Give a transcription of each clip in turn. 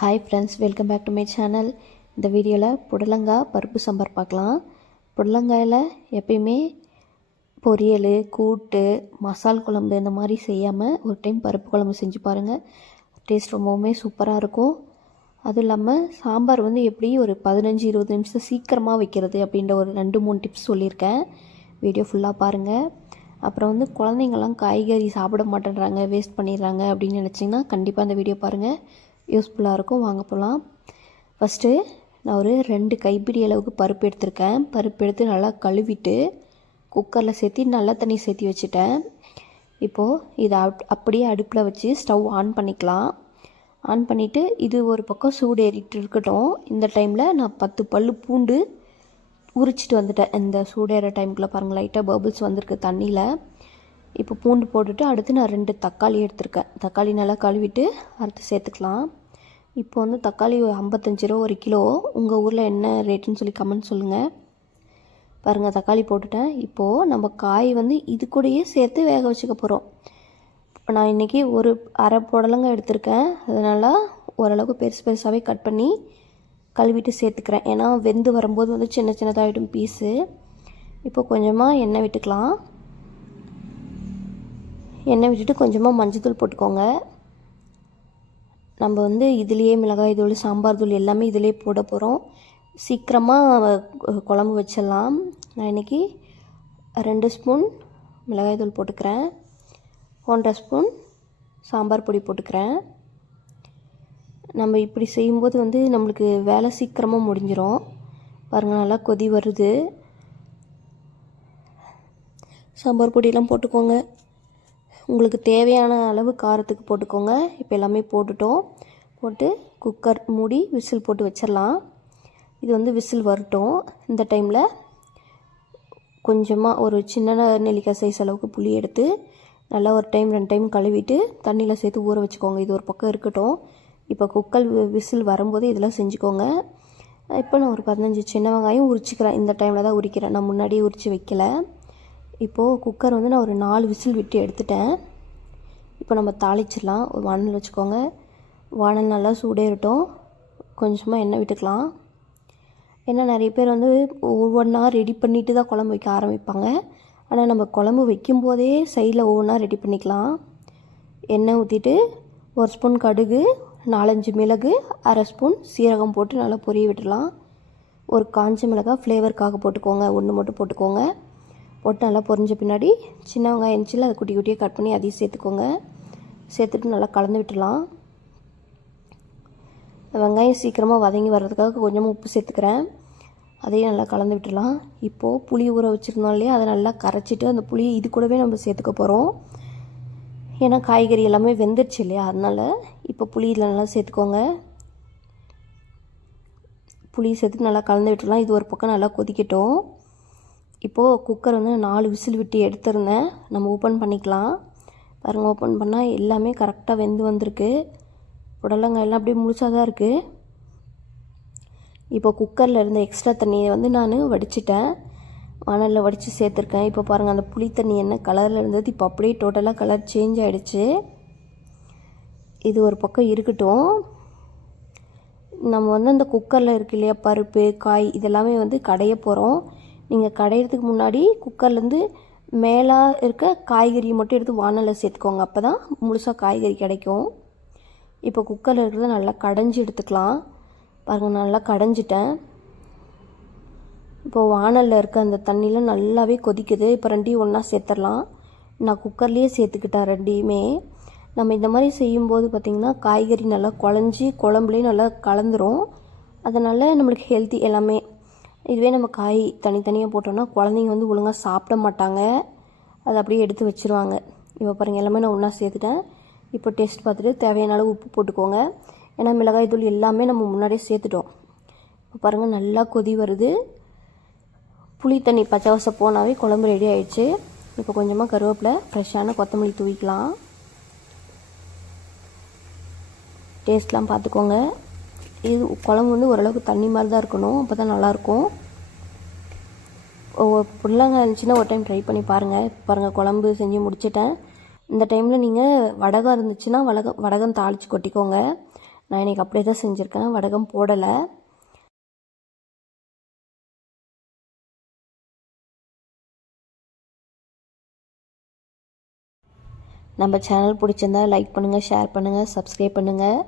Hi friends, welcome back to my channel. இந்த வீடியோவில் புடலங்காய் பருப்பு சாம்பார் பார்க்கலாம். புடலங்காயில் எப்பயுமே பொரியல், கூட்டு, மசால் குழம்பு இந்த மாதிரி செய்யாமல் ஒரு டைம் பருப்பு குழம்பு செஞ்சு பாருங்கள். டேஸ்ட் ரொம்பவுமே சூப்பராக இருக்கும். அதுவும் இல்லாமல் சாம்பார் எப்படி ஒரு 15-20 நிமிஷம் சீக்கிரமாக வைக்கிறது அப்படின்ற ஒரு 2-3 டிப்ஸ் சொல்லியிருக்கேன். வீடியோ ஃபுல்லாக பாருங்கள். அப்புறம் குழந்தைங்கள்லாம் காய்கறி சாப்பிட மாட்டேன்றாங்க, வேஸ்ட் பண்ணிடுறாங்க அப்படின்னு நினச்சிங்கன்னா கண்டிப்பாக அந்த வீடியோ பாருங்கள், யூஸ்ஃபுல்லாக இருக்கும். வாங்க போகலாம். ஃபஸ்ட்டு நான் ஒரு 2 கைப்பிடி அளவுக்கு பருப்பு எடுத்திருக்கேன். பருப்பு எடுத்து நல்லா கழுவிட்டு குக்கரில் சேர்த்து நல்லா தண்ணி சேர்த்தி வச்சுட்டேன். இப்போது இதை அப்படியே அடுப்பில் வச்சு ஸ்டவ் ஆன் பண்ணிக்கலாம். ஆன் பண்ணிவிட்டு இது ஒரு பக்கம் சூடு ஏறிட்டு இருக்கட்டும். இந்த டைமில் நான் 10 பல் பூண்டு உரிச்சிட்டு வந்துட்டேன். இந்த சூடேற டைமுக்குள்ளே பாருங்கள், லைட்டாக பபிள்ஸ் வந்திருக்கு தண்ணியில். இப்போ பூண்டு போட்டுட்டு அடுத்து நான் 2 தக்காளி எடுத்திருக்கேன். தக்காளி நல்லா கழுவிட்டு அறுத்து சேர்த்துக்கலாம். இப்போ தக்காளி 55 ரூபா ஒரு கிலோ. உங்கள் ஊரில் என்ன ரேட்டுன்னு சொல்லி கமெண்ட் சொல்லுங்கள். பாருங்கள், தக்காளி போட்டுட்டேன். இப்போது நம்ம காய் இது கூடயே சேர்த்து வேக வச்சுக்க போகிறோம். நான் இன்றைக்கி ஒரு அரை புடலங்காய் எடுத்திருக்கேன். அதனால் ஓரளவுக்கு பெருசு பெருசாகவே கட் பண்ணி கழுவிட்டு சேர்த்துக்கிறேன். ஏன்னா வெந்து வரும்போது சின்ன சின்னதாகிடும் பீஸு. இப்போ கொஞ்சமாக எண்ணெய் விட்டுக்கலாம். எண்ணெய் விட்டுட்டு கொஞ்சமாக மஞ்சள் போட்டுக்கோங்க. நம்ம இதுலேயே மிளகாய் தூள், சாம்பார் தூள் எல்லாமே இதிலே போட போகிறோம். சீக்கிரமாக குழம்பு வச்சிடலாம். நான் இன்றைக்கி 2 ஸ்பூன் மிளகாய் தூள் போட்டுக்கிறேன். 1.5 ஸ்பூன் சாம்பார் பொடி போட்டுக்கிறேன். நம்ம இப்படி செய்யும்போது நம்மளுக்கு வேலை சீக்கிரமாக முடிஞ்சிடும். பாருங்கள், நல்லா கொதி வருது. சாம்பார் பொடியெல்லாம் போட்டுக்கோங்க. உங்களுக்கு தேவையான அளவு காரத்துக்கு போட்டுக்கோங்க. இப்போ எல்லாமே போட்டு குக்கர் மூடி விசில் போட்டு வச்சிடலாம். இது விசில் வரட்டும். இந்த டைமில் கொஞ்சமாக ஒரு சின்ன நெல்லிக்காய் சைஸ் அளவுக்கு புளி எடுத்து நல்லா ஒரு டைம் 2 டைம் கழுவிட்டு தண்ணியில் சேர்த்து ஊற வச்சுக்கோங்க. இது ஒரு பக்கம் இருக்கட்டும். இப்போ குக்கர் விசில் வரும்போது இதெல்லாம் செஞ்சுக்கோங்க. இப்போ நான் ஒரு 15 சின்ன வெங்காயம் உரிச்சிக்கிறேன். இந்த டைமில் தான் உரிக்கிறேன், நான் முன்னாடியே உரித்து வைக்கல. இப்போது குக்கர் நான் ஒரு 4 விசில் விட்டு எடுத்துட்டேன். இப்போ நம்ம தாளிச்சிடலாம். ஒரு வானல் வச்சுக்கோங்க. வானல் நல்லா சூடேறட்டும். கொஞ்சமாக எண்ணெய் விட்டுக்கலாம். ஏன்னா நிறைய பேர் ஒவ்வொன்றா ரெடி பண்ணிவிட்டு தான் குழம்பு வைக்க ஆரம்பிப்பாங்க. ஆனால் நம்ம குழம்பு வைக்கும்போதே சைடில் ஒவ்வொன்றா ரெடி பண்ணிக்கலாம். எண்ணெய் ஊற்றிட்டு 1 ஸ்பூன் கடுகு, 4-5 மிளகு, 1/2 ஸ்பூன் சீரகம் போட்டு நல்லா பொரிய விட்டுடலாம். ஒரு காஞ்ச மிளகாய் ஃப்ளேவருக்காக போட்டுக்கோங்க, 1 மட்டும் போட்டுக்கோங்க. போட்டு நல்லா பொரிஞ்ச பின்னாடி சின்ன வெங்காயம் இருந்துச்சுல, அதை குட்டி குட்டியாக கட் பண்ணி அதையும் சேர்த்துக்கோங்க. சேர்த்துட்டு நல்லா கலந்து விட்டுடலாம். வெங்காயம் சீக்கிரமாக வதங்கி வர்றதுக்காக கொஞ்சமாக உப்பு சேர்த்துக்கிறேன். அதையும் நல்லா கலந்து விட்டுடலாம். இப்போது புளி ஊற வச்சுருந்தோம் இல்லையா, அதை நல்லா கரைச்சிட்டு அந்த புளியை இது கூடவே நம்ம சேர்த்துக்க போகிறோம். ஏன்னா காய்கறி எல்லாமே வெந்துருச்சு இல்லையா, அதனால் இப்போ புளி இதில் நல்லா சேர்த்துக்கோங்க. புளி சேர்த்துட்டு நல்லா கலந்து விட்டுடலாம். இது ஒரு பக்கம் நல்லா கொதிக்கட்டும். இப்போது குக்கர் 4 விசில் விட்டு எடுத்துருந்தேன். நம்ம ஓப்பன் பண்ணிக்கலாம். பாருங்கள், ஓப்பன் பண்ணால் எல்லாமே கரெக்டாக வெந்து வந்திருக்கு. புடலங்காய் எல்லாம் அப்படியே முழுசாக தான் இருக்குது. இப்போ குக்கரில் இருந்த எக்ஸ்ட்ரா தண்ணியை நான் வடிச்சிட்டேன். வானலில் வடித்து சேர்த்துருக்கேன். இப்போ பாருங்கள், அந்த புளி தண்ணி என்ன கலரில் இருந்தது, இப்போ அப்படியே டோட்டலாக கலர் சேஞ்ச் ஆகிடுச்சு. இது ஒரு பக்கம் இருக்கட்டும். நம்ம அந்த குக்கரில் இருக்கு இல்லையா, பருப்பு, காய் இதெல்லாமே கடைய போகிறோம். நீங்கள் கடையிறதுக்கு முன்னாடி குக்கர்லேருந்து மேலே இருக்க காய்கறி மட்டும் எடுத்து வானலில் சேர்த்துக்கோங்க. அப்போ தான் முழுசாக காய்கறி கிடைக்கும். இப்போ குக்கரில் இருக்கிறத நல்லா கடைஞ்சி எடுத்துக்கலாம். பாருங்கள், நல்லா கடைஞ்சிட்டேன். இப்போது வானலில் இருக்க அந்த தண்ணியில் நல்லாவே கொதிக்குது. இப்போ 2யும் ஒன்றா சேர்த்துடலாம். நான் குக்கர்லேயே சேர்த்துக்கிட்டேன் 2யுமே. நம்ம இந்த மாதிரி செய்யும்போது பார்த்திங்கன்னா காய்கறி நல்லா குழஞ்சி குழம்புலேயும் நல்லா கலந்துரும். அதனால் நம்மளுக்கு ஹெல்த்தி எல்லாமே. இதுவே நம்ம காய் தனித்தனியாக போட்டோம்னா குழந்தைங்க ஒழுங்காக சாப்பிட மாட்டாங்க. அதை அப்படியே எடுத்து வச்சுருவாங்க. இப்போ பாருங்கள், எல்லாமே நான் ஒன்றா சேர்த்துட்டேன். இப்போ டேஸ்ட் பார்த்துட்டு தேவையான அளவு உப்பு போட்டுக்கோங்க. ஏன்னா மிளகாய் தூள் எல்லாமே நம்ம முன்னாடியே சேர்த்துட்டோம். இப்போ பாருங்கள், நல்லா கொதி வருது. புளி தண்ணி பச்சை வாசம் போனாவே குழம்பு ரெடி ஆகிடுச்சு. இப்போ கொஞ்சமாக கருவேப்பிலை, ஃப்ரெஷ்ஷான கொத்தமல்லி தூவிக்கலாம். டேஸ்ட்லாம் பார்த்துக்கோங்க. இது குழம்பு ஓரளவுக்கு தண்ணி மாதிரி தான் இருக்கணும், அப்போ தான் நல்லாயிருக்கும். புடலங்காய் இருந்துச்சுன்னா ஒரு டைம் ட்ரை பண்ணி பாருங்கள். பாருங்கள், குழம்பு செஞ்சு முடிச்சிட்டேன். இந்த டைமில் நீங்கள் வடகம் இருந்துச்சுன்னா வடகம் தாளித்து கொட்டிக்கோங்க. நான் இன்றைக்கி அப்படியே தான் செஞ்சுருக்கேன், வடகம் போடலை. நம்ம சேனல் பிடிச்சிருந்தா லைக் பண்ணுங்கள், ஷேர் பண்ணுங்கள், சப்ஸ்கிரைப் பண்ணுங்கள்.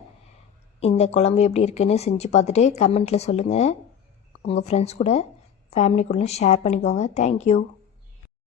இந்த குழம்பு எப்படி இருக்குன்னு செஞ்சு பார்த்துட்டு கமெண்ட்டில் சொல்லுங்கள். உங்கள் ஃப்ரெண்ட்ஸ் கூட ஃபேமிலி கூட ஷேர் பண்ணிக்கோங்க. தேங்க்யூ.